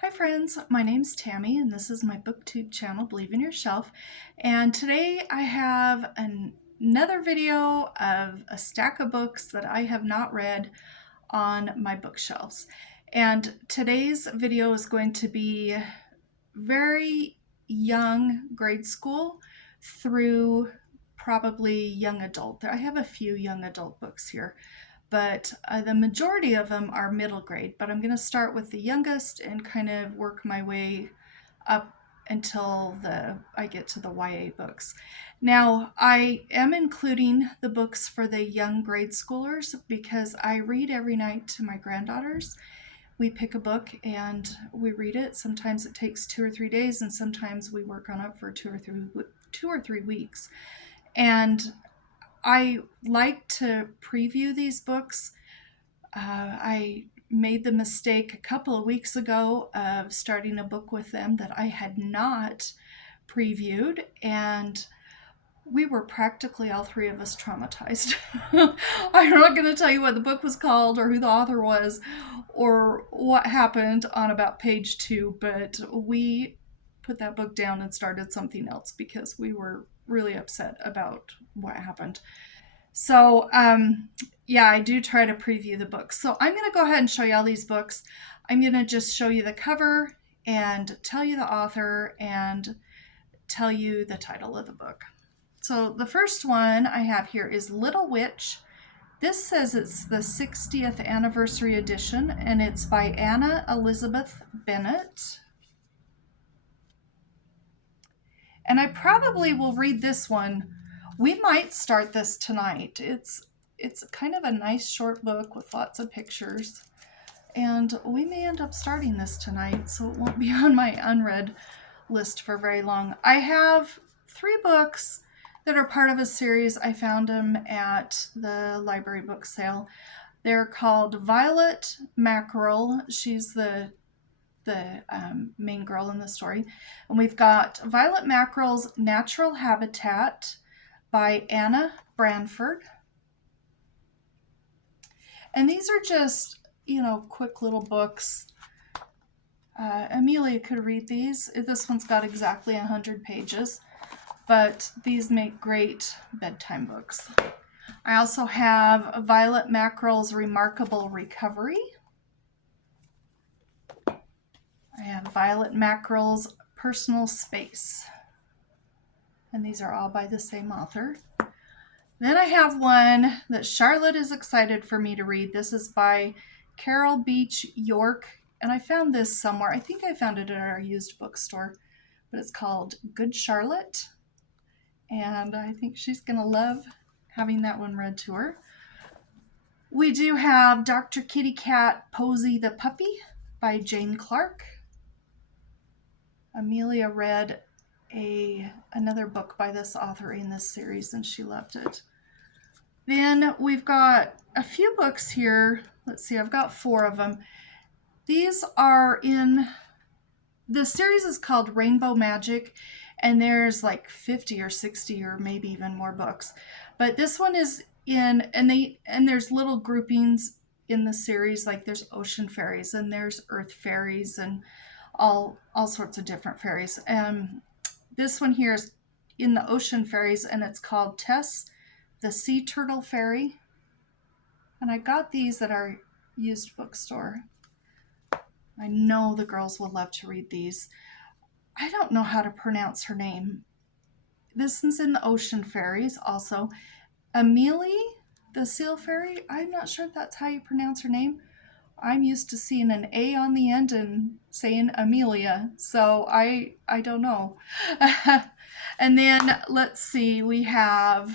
Hi friends, my name's Tammy and this is my booktube channel, Believe in Yourself. And today I have another video of a stack of books that I have not read on my bookshelves. And today's video is going to be very young grade school through probably young adult. I have a few young adult books here, but the majority of them are middle grade. But I'm going to start with the youngest and kind of work my way up until I get to the YA books. Now, I am including the books for the young grade schoolers because I read every night to my granddaughters. We pick a book and we read it. Sometimes it takes 2 or 3 days, and sometimes we work on it for 2 or 3 weeks. And I like to preview these books. I made the mistake a couple of weeks ago of starting a book with them that I had not previewed, and we were practically all three of us traumatized. I'm not going to tell you what the book was called or who the author was or what happened on about page 2, but we put that book down and started something else because we were really upset about what happened. So, yeah, I do try to preview the books. So I'm going to go ahead and show you all these books. I'm going to just show you the cover and tell you the author and tell you the title of the book. So the first one I have here is Little Witch. This says it's the 60th anniversary edition, and it's by Anna Elizabeth Bennett. And I probably will read this one. We might start this tonight. It's kind of a nice short book with lots of pictures, and we may end up starting this tonight, so it won't be on my unread list for very long. I have 3 books that are part of a series. I found them at the library book sale. They're called Violet Mackerel. She's the main girl in the story. And we've got Violet Mackerel's Natural Habitat by Anna Branford. And these are just, quick little books. Amelia could read these. This one's got exactly 100 pages, but these make great bedtime books. I also have Violet Mackerel's Remarkable Recovery. I have Violet Mackerel's Personal Space. And these are all by the same author. Then I have one that Charlotte is excited for me to read. This is by Carol Beach York, and I found this somewhere. I think I found it at our used bookstore, but it's called Good Charlotte, and I think she's going to love having that one read to her. We do have Dr. Kitty Cat Posey the Puppy by Jane Clark. Amelia read another book by this author in this series, and she loved it. Then we've got a few books here. Let's see, I've got 4 of them. These are the series is called Rainbow Magic, and there's like 50 or 60 or maybe even more books. But this one is and there's little groupings in the series, like there's ocean fairies and there's earth fairies and all sorts of different fairies. This one here is in the ocean fairies, and it's called Tess the Sea Turtle Fairy. And I got these at our used bookstore. I know the girls will love to read these. I don't know how to pronounce her name. This one's in the Ocean Fairies also. Amelie the Seal Fairy. I'm not sure if that's how you pronounce her name. I'm used to seeing an A on the end and saying Amelia, so I don't know. And then let's see, we have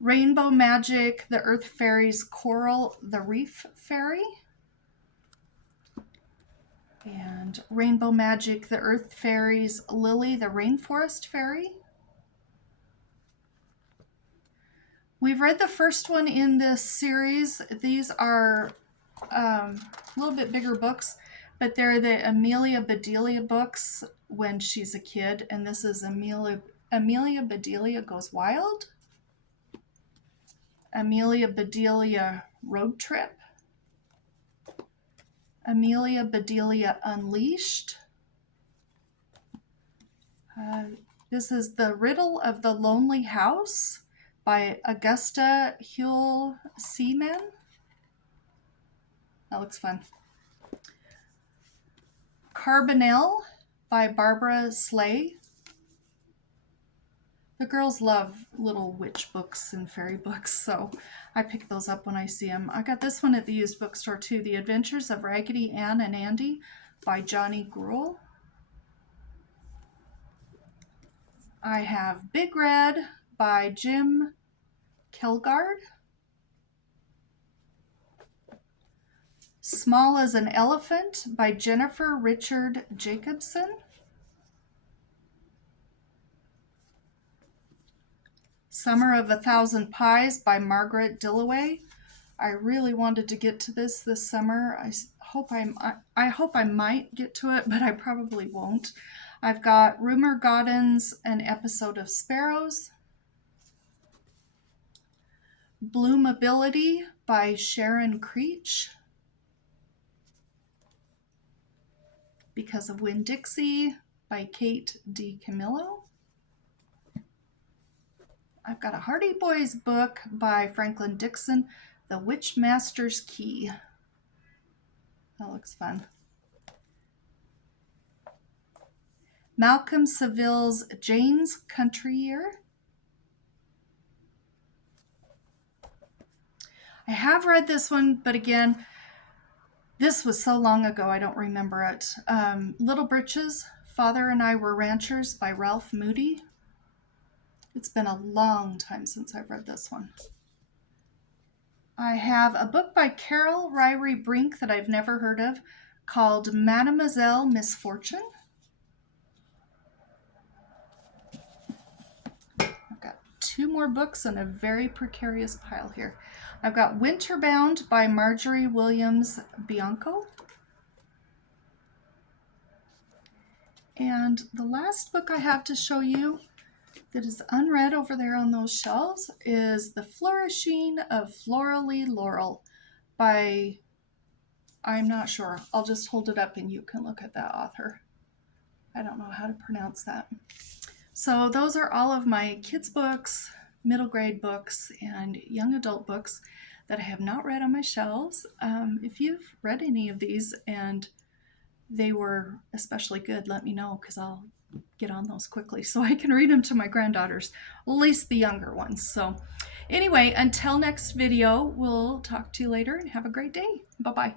Rainbow Magic, the Earth Fairies, Coral, the Reef Fairy. And Rainbow Magic, the Earth Fairies, Lily, the Rainforest Fairy. We've read the first one in this series. These are a little bit bigger books, but they're the Amelia Bedelia books when she's a kid, and this is Amelia Bedelia Goes Wild, Amelia Bedelia Road Trip, Amelia Bedelia Unleashed. This is The Riddle of the Lonely House by Augusta Huell Seaman. That looks fun. Carbonell by Barbara Slay. The girls love little witch books and fairy books, so I pick those up when I see them. I got this one at the used bookstore too, The Adventures of Raggedy Ann and Andy by Johnny Gruelle. I have Big Red by Jim Kelgard. Small as an Elephant by Jennifer Richard Jacobson. Summer of a Thousand Pies by Margaret Dillaway. I really wanted to get to this summer. I hope I might get to it, but I probably won't. I've got Rumor Gardens, An Episode of Sparrows. Bloomability by Sharon Creech. Because of Winn-Dixie by Kate DiCamillo. I've got a Hardy Boys book by Franklin Dixon, The Witchmaster's Key. That looks fun. Malcolm Seville's Jane's Country Year. I have read this one, but again, this was so long ago I don't remember it. Little Britches, Father and I Were Ranchers by Ralph Moody. It's been a long time since I've read this one. I have a book by Carol Ryrie Brink that I've never heard of called Mademoiselle Misfortune. I've got 2 more books in a very precarious pile here. I've got Winterbound by Marjorie Williams Bianco. And the last book I have to show you that is unread over there on those shelves is The Flourishing of Florally Laurel by, I'm not sure. I'll just hold it up and you can look at that author. I don't know how to pronounce that. So those are all of my kids' books, middle grade books, and young adult books that I have not read on my shelves. If you've read any of these and they were especially good, let me know, because I'll get on those quickly so I can read them to my granddaughters, at least the younger ones. So anyway, until next video, we'll talk to you later and have a great day. Bye-bye.